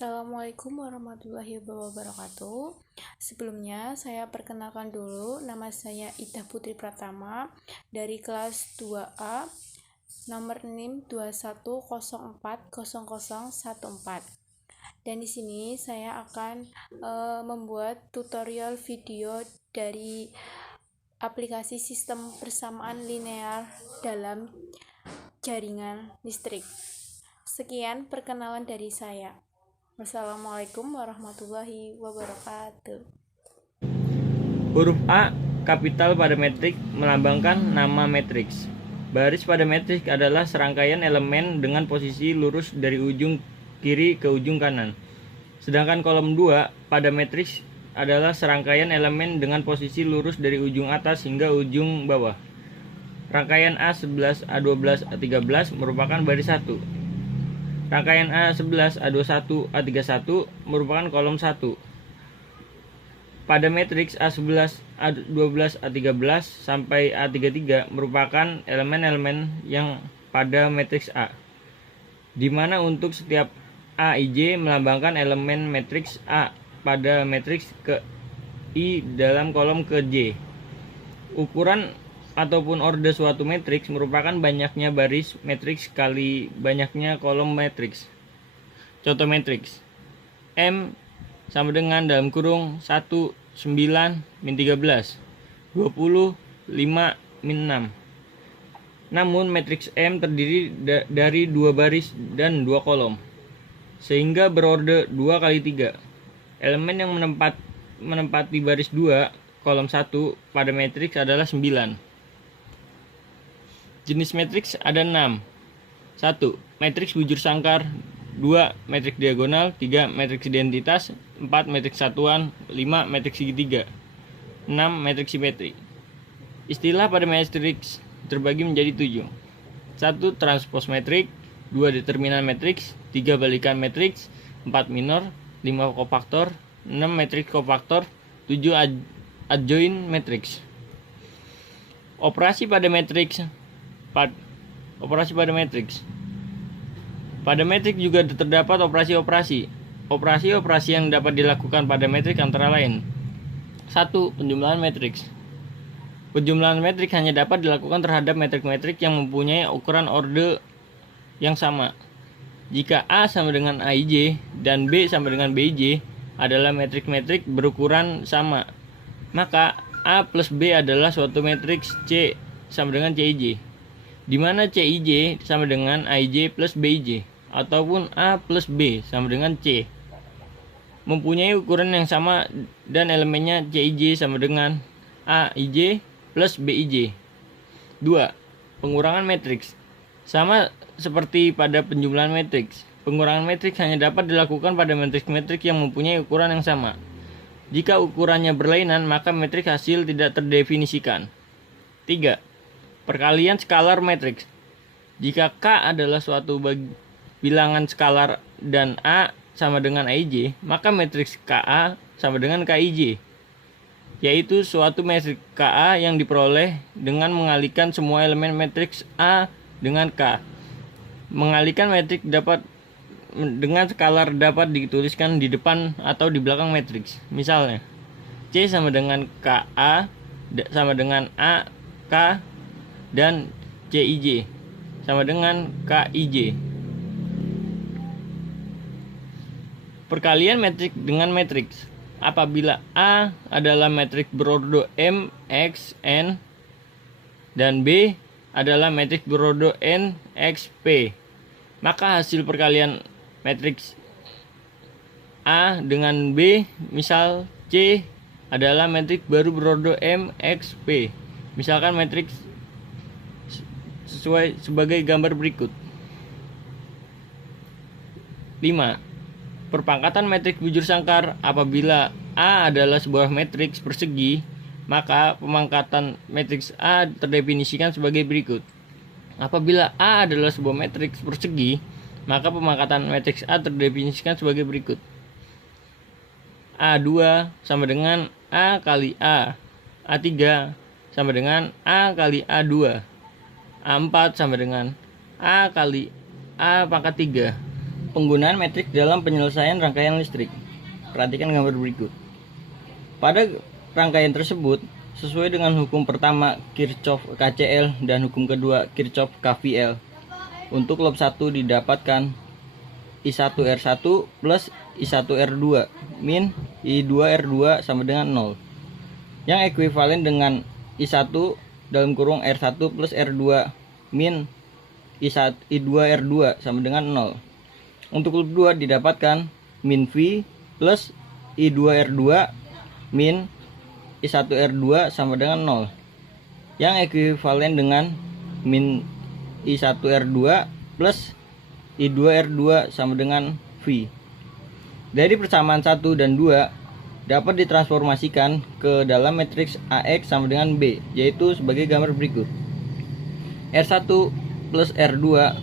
Assalamualaikum warahmatullahi wabarakatuh. Sebelumnya saya perkenalkan dulu, nama saya Ida Putri Pratama dari kelas 2A, nomor NIM 21040014. Dan di sini saya akan membuat tutorial video dari aplikasi sistem persamaan linear dalam jaringan listrik. Sekian perkenalan dari saya. Wassalamualaikum warahmatullahi wabarakatuh. Huruf A, kapital pada metrik, melambangkan nama matriks. Baris pada metrik adalah serangkaian elemen dengan posisi lurus dari ujung kiri ke ujung kanan. Sedangkan kolom 2 pada matriks adalah serangkaian elemen dengan posisi lurus dari ujung atas hingga ujung bawah. Rangkaian A11, A12, A13 merupakan baris 1. Rangkaian A11, A21, A31 merupakan kolom 1. Pada matriks A11, A12, A13 sampai A33 merupakan elemen-elemen yang pada matriks A, di mana untuk setiap AIJ melambangkan elemen matriks A pada matriks ke I dalam kolom ke J. Ukuran ataupun orde suatu matriks merupakan banyaknya baris matriks kali banyaknya kolom matriks. Contoh matriks M sama dengan dalam kurung 1, 9, min 13, 20, 5, min 6. Namun matriks M terdiri dari 2 baris dan 2 kolom, sehingga berorde 2 kali 3. Elemen yang menempati baris 2, kolom 1 pada matriks adalah 9. Jenis matriks ada 6. 1. Matriks bujur sangkar. 2. Matriks diagonal. 3. Matriks identitas. 4. Matriks satuan. 5. Matriks segitiga. 6. Matriks simetri. Istilah pada matriks terbagi menjadi 7. 1. Transpos matrik. 2. Determinan matriks. 3. Balikan matriks. 4. Minor. 5. Kofaktor. 6. Matriks kofaktor. 7. Adjoint matriks. Operasi pada matriks. Operasi pada matriks. Pada matriks juga terdapat operasi-operasi. Operasi-operasi yang dapat dilakukan pada matriks antara lain. 1. Penjumlahan matriks. Penjumlahan matriks hanya dapat dilakukan terhadap matrik-matrik yang mempunyai ukuran orde yang sama. Jika A sama dengan AIJ dan B sama dengan BIJ adalah matrik-matrik berukuran sama, maka A plus B adalah suatu matriks C sama dengan CIJ, di mana CIJ sama dengan AIJ plus BIJ, ataupun A plus B sama dengan C, mempunyai ukuran yang sama dan elemennya CIJ sama dengan AIJ plus BIJ. 2. Pengurangan matriks. Sama seperti pada penjumlahan matriks, pengurangan matriks hanya dapat dilakukan pada matriks-matriks yang mempunyai ukuran yang sama. Jika ukurannya berlainan, maka matriks hasil tidak terdefinisikan. 3. Perkalian skalar matriks. Jika K adalah suatu bilangan skalar dan A sama dengan AIJ, maka matriks KA sama dengan KIJ, yaitu suatu matriks KA yang diperoleh dengan mengalihkan semua elemen matriks A dengan K. Mengalihkan matriks dapat dengan skalar dapat dituliskan di depan atau di belakang matriks. Misalnya, C sama dengan KA sama dengan A, K, dan CIJ sama dengan KIJ. Perkalian matriks dengan matriks. Apabila A adalah matriks berorde M, X, N, dan B adalah matriks berorde N, X, P, maka hasil perkalian matriks A dengan B, misal C adalah matriks baru berorde M, X, P. Misalkan matriks sesuai sebagai gambar berikut. 5. Perpangkatan matriks bujur sangkar. Apabila A adalah sebuah matriks persegi, maka pemangkatan matriks A terdefinisikan sebagai berikut. Apabila A adalah sebuah matriks persegi, maka pemangkatan matriks A terdefinisikan sebagai berikut. A2 sama dengan A kali A. A3 sama dengan A kali A2. A4 sama dengan A kali A pangkat 3. Penggunaan matriks dalam penyelesaian rangkaian listrik. Perhatikan gambar berikut. Pada rangkaian tersebut, sesuai dengan hukum pertama Kirchhoff KCL dan hukum kedua Kirchhoff KVL, untuk lob 1 didapatkan I1R1 plus I1R2 min I2R2 sama dengan 0, yang ekuivalen dengan I1 dalam kurung R1 plus R2 min I2R2 sama dengan 0. Untuk loop 2 didapatkan min V plus I2R2 min I1R2 sama dengan 0, yang ekuivalen dengan min I1R2 plus I2R2 sama dengan V. Dari persamaan 1 dan 2 dapat ditransformasikan ke dalam matriks AX sama dengan B, yaitu sebagai gambar berikut. R1 plus R2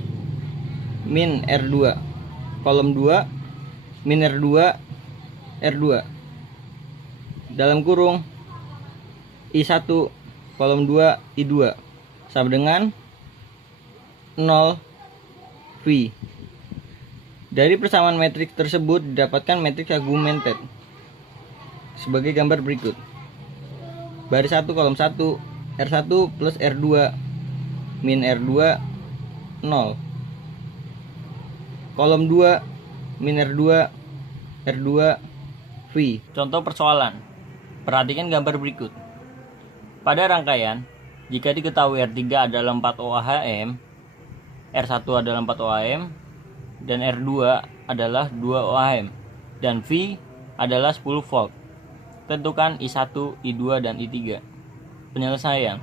min R2 kolom 2 min R2 R2 dalam kurung I1 kolom 2 I2 sama dengan 0 V. Dari persamaan matriks tersebut didapatkan matriks augmented sebagai gambar berikut. Baris 1 kolom 1 R1 plus R2 min R2 0, kolom 2 min R2 R2 V. Contoh persoalan. Perhatikan gambar berikut. Pada rangkaian, jika diketahui R3 adalah 4 ohm, R1 adalah 4 ohm, dan R2 adalah 2 ohm, dan V adalah 10 volt. Tentukan I1, I2, dan I3. Penyelesaian.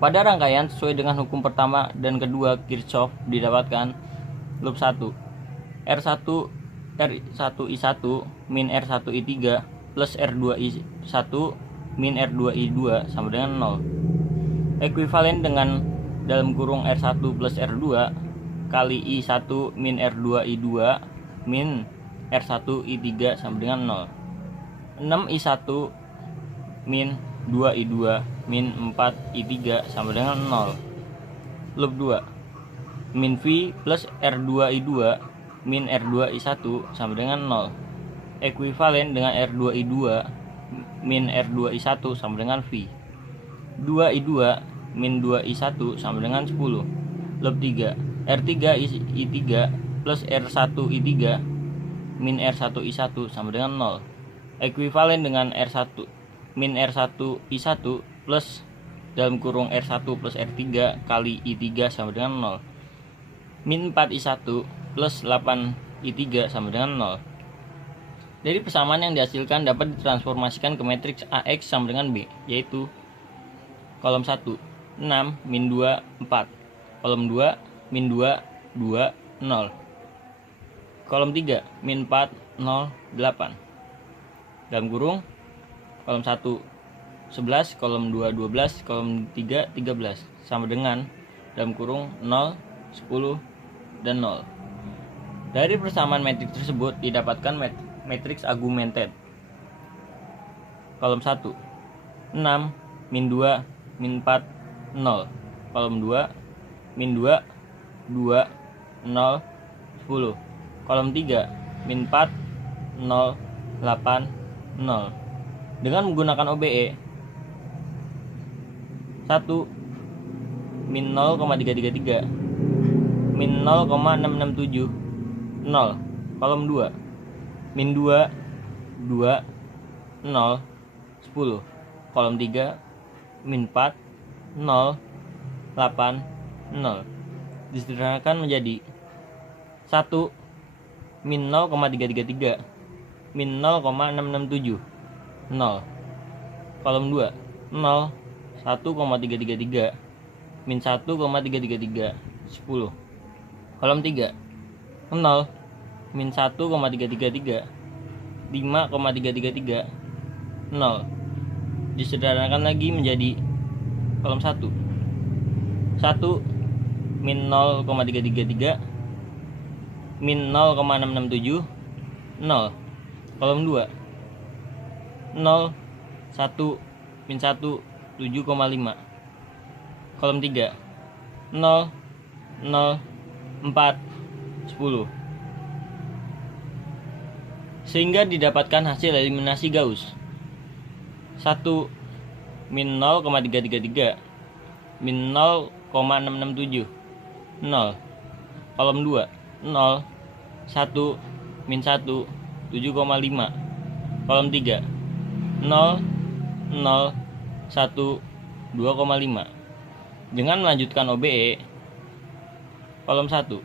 Pada rangkaian sesuai dengan hukum pertama dan kedua Kirchhoff didapatkan loop 1 R1 I1 min R1 I3 plus R2 I1 min R2 I2 sama dengan 0, ekuivalen dengan dalam kurung R1 plus R2 kali I1 min R2 I2 min R1 I3 sama dengan 0. 6 I1 min 2 I2 min 4 I3 sama dengan 0. Loop 2 min V plus R2 I2 min R2 I1 sama dengan 0, ekuivalen dengan R2 I2 min R2 I1 sama dengan V. 2 I2 min 2 I1 sama dengan 10. Loop 3 R3 I3 plus R1 I3 min R1 I1 sama dengan 0, ekuivalen dengan R1 min R1 I1 plus dalam kurung R1 plus R3 kali I3 sama dengan 0, min 4 I1 plus 8 I3 sama dengan 0. Dari persamaan yang dihasilkan dapat ditransformasikan ke matriks AX sama dengan B, yaitu kolom 1 6 min 2 4, kolom 2 min 2 2 0, kolom 3 min 4 0 8, dalam kurung kolom 1 11, kolom 2 12, kolom 3 13 sama dengan dalam kurung 0 10 dan 0. Dari persamaan matriks tersebut didapatkan matriks augmented. Kolom 1 6 min 2 min 4 0, kolom 2 min 2 2 0 10, kolom 3 min 4 0 8 0. Dengan menggunakan OBE 1 min 0,333 min 0,667 0, kolom 2 min 2 2 0 10, kolom 3 min 4 0 8 0. Disederhanakan menjadi 1 min 0,333 min 0,667 0, kolom 2 0 1,333 min 1,333 10, kolom 3 0 min 1,333 5,333 0. Disederhanakan lagi menjadi kolom 1 min 0,333 min 0,667 0, kolom 2 0 1 min 1 7,5, kolom 3 0 0 4 10, sehingga didapatkan hasil eliminasi Gauss. 1 min 0,333 min 0,667 0. Kolom 2 0 1 min 1 7,5. Kolom 3 0 0 1 2,5. Dengan melanjutkan OBE, kolom 1 1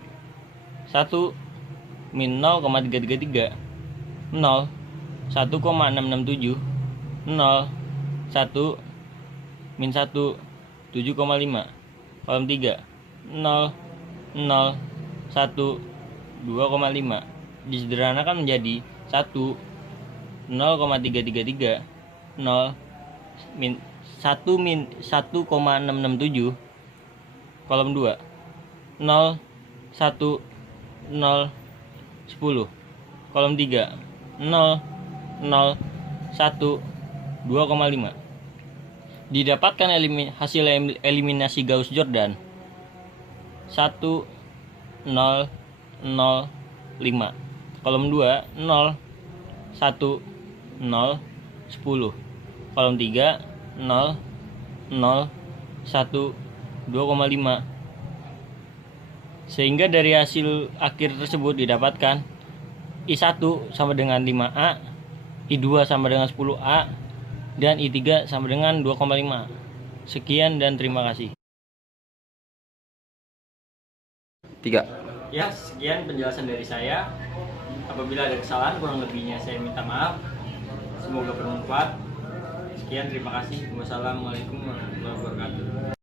min 0,333 0 1,667 0 1 min 1 7,5. Kolom 3 0 0 1 2,5. Disederhanakan menjadi 1 0,333 0 min 1 min 1,667. Kolom 2 0 1 0 10. Kolom 3 0 0 1 2,5. Didapatkan hasil eliminasi Gauss-Jordan 1 0 0 5. Kolom 2 0 1 0 10. Kolom 3 0 0 1 2,5. Sehingga dari hasil akhir tersebut didapatkan I1 sama dengan 5A, I2 sama dengan 10A, dan I3 sama dengan 2,5. Sekian dan terima kasih. 3. Ya, sekian penjelasan dari saya. Apabila ada kesalahan, kurang lebihnya saya minta maaf. Semoga bermanfaat. Sekian, terima kasih. Wassalamualaikum warahmatullahi wabarakatuh.